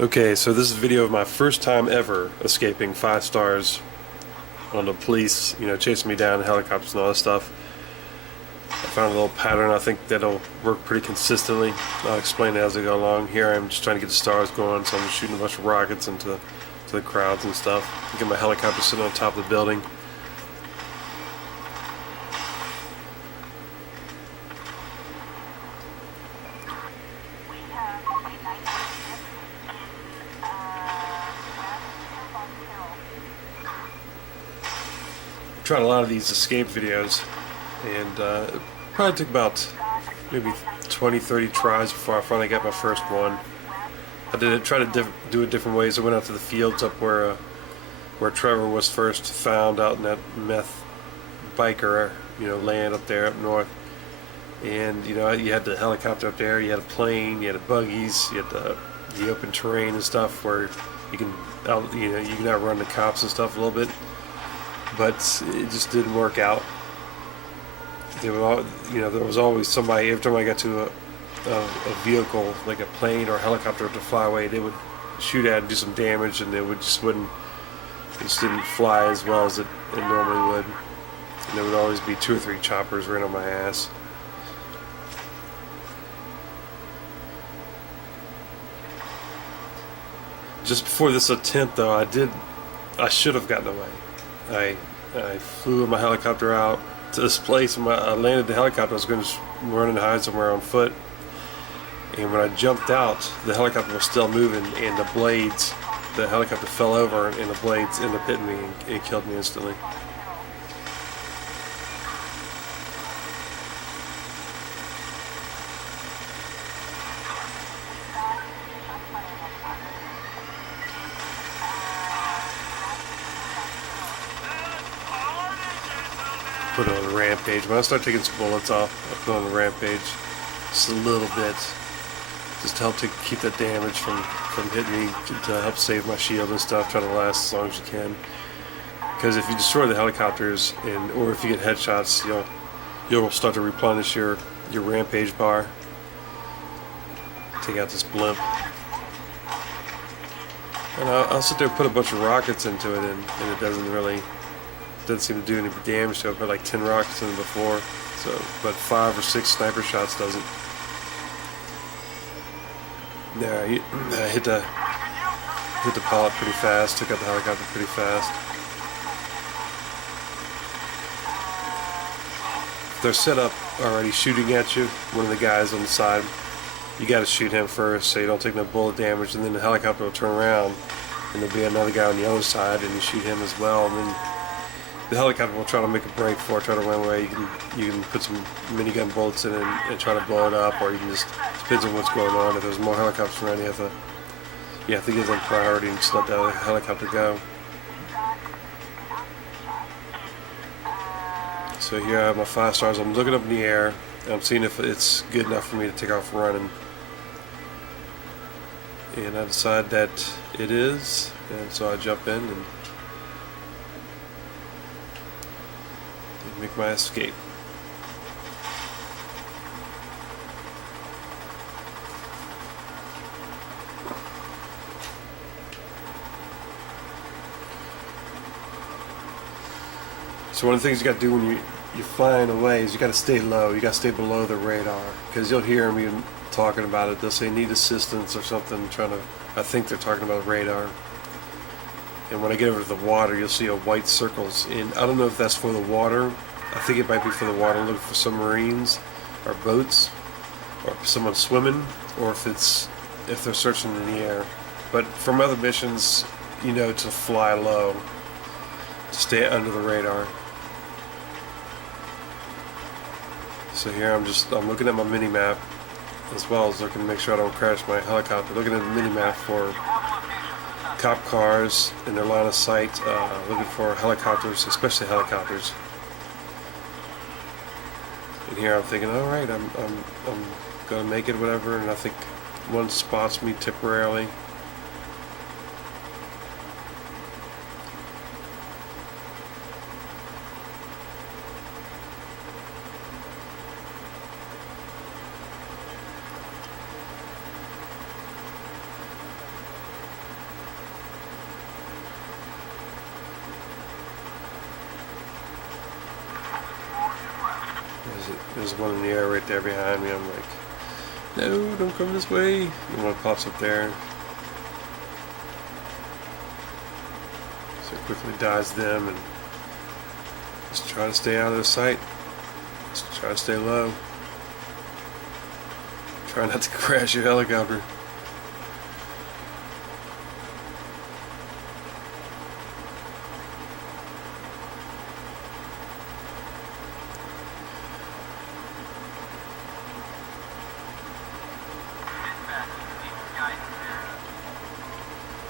Okay, so this is a video of my first time ever escaping 5 stars on the police, chasing me down in helicopters and all that stuff. I found a little pattern. I think that'll work pretty consistently. I'll explain it as I go along. Here I am just trying to get the stars going, so I'm just shooting a bunch of rockets into the crowds and stuff. Get my helicopter sitting on top of the building. I tried a lot of these escape videos, and it probably took about maybe 20-30 tries before I finally got my first one. I try to do it different ways. I went out to the fields up where Trevor was first found, out in that meth biker land up there up north. And you had the helicopter up there, you had a plane, you had buggies, you had the open terrain and stuff where you can outrun the cops and stuff a little bit. But it just didn't work out. There was always somebody. Every time I got to a vehicle, like a plane or a helicopter, to fly away, they would shoot at and do some damage, and it just didn't fly as well as it normally would. And there would always be 2 or 3 choppers right on my ass. Just before this attempt, though, I should have gotten away. I flew my helicopter out to this place, and I landed the helicopter. I was going to run and hide somewhere on foot. And when I jumped out, the helicopter was still moving, and the helicopter fell over, and the blades ended up hitting me and killed me instantly. Put it on the rampage. When I start taking some bullets off, I put it on the rampage just a little bit, just to help to keep that damage from hitting me, to help save my shield and stuff. Try to last as long as you can, because if you destroy the helicopters or if you get headshots, you'll start to replenish your rampage bar. Take out this blimp, and I'll sit there and put a bunch of rockets into it, and it doesn't seem to do any damage to it. I put like 10 rockets in it before, but 5 or 6 sniper shots doesn't. Yeah, I hit the pilot pretty fast, took out the helicopter pretty fast. If they're set up already shooting at you, one of the guys on the side, you gotta shoot him first so you don't take no bullet damage, and then the helicopter will turn around and there'll be another guy on the other side, and you shoot him as well, and then the helicopter will try to make a break for it, try to run away. You can put some minigun bullets in it and try to blow it up, or you can just, depends on what's going on. If there's more helicopters around, you have to give them priority and just let the helicopter go. So here I have my 5 stars. I'm looking up in the air, and I'm seeing if it's good enough for me to take off running. And I decide that it is, and so I jump in and make my escape. So one of the things you got to do when you're flying away is you got to stay low. You got to stay below the radar, because you'll hear them even talking about it. They'll say need assistance or something. I think they're talking about radar. And when I get over to the water, you'll see a white circles. And I don't know if that's for the water. I think it might be for the water, looking for submarines or boats or someone swimming, or if they're searching in the air. But from other missions, to fly low, to stay under the radar. So here I'm looking at my mini map, as well as looking to make sure I don't crash my helicopter. Looking at the mini map for cop cars in their line of sight, looking for helicopters, especially helicopters. And here I'm thinking, all right, I'm gonna make it, whatever. And I think one spots me temporarily. There's one in the air right there behind me. I'm like, no, don't come this way. And one pops up there. So quickly dodge them and just try to stay out of their sight. Just try to stay low. Try not to crash your helicopter.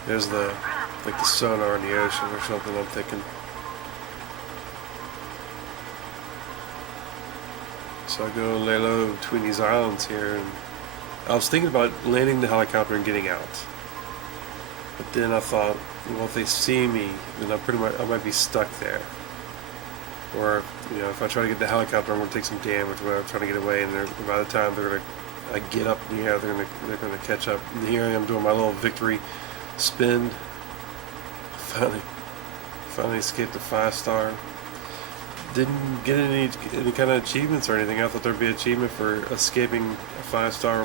There's like the sonar in the ocean or something, I'm thinking. So I go and lay low between these islands here, and I was thinking about landing the helicopter and getting out. But then I thought, well, if they see me, then I might be stuck there. Or, if I try to get the helicopter, I'm going to take some damage when I'm trying to get away, and by the time I get up in the air, they're going to catch up. And here I am doing my little victory spin. Finally escaped a 5-star. Didn't get any kind of achievements or anything. I thought there'd be an achievement for escaping a 5-star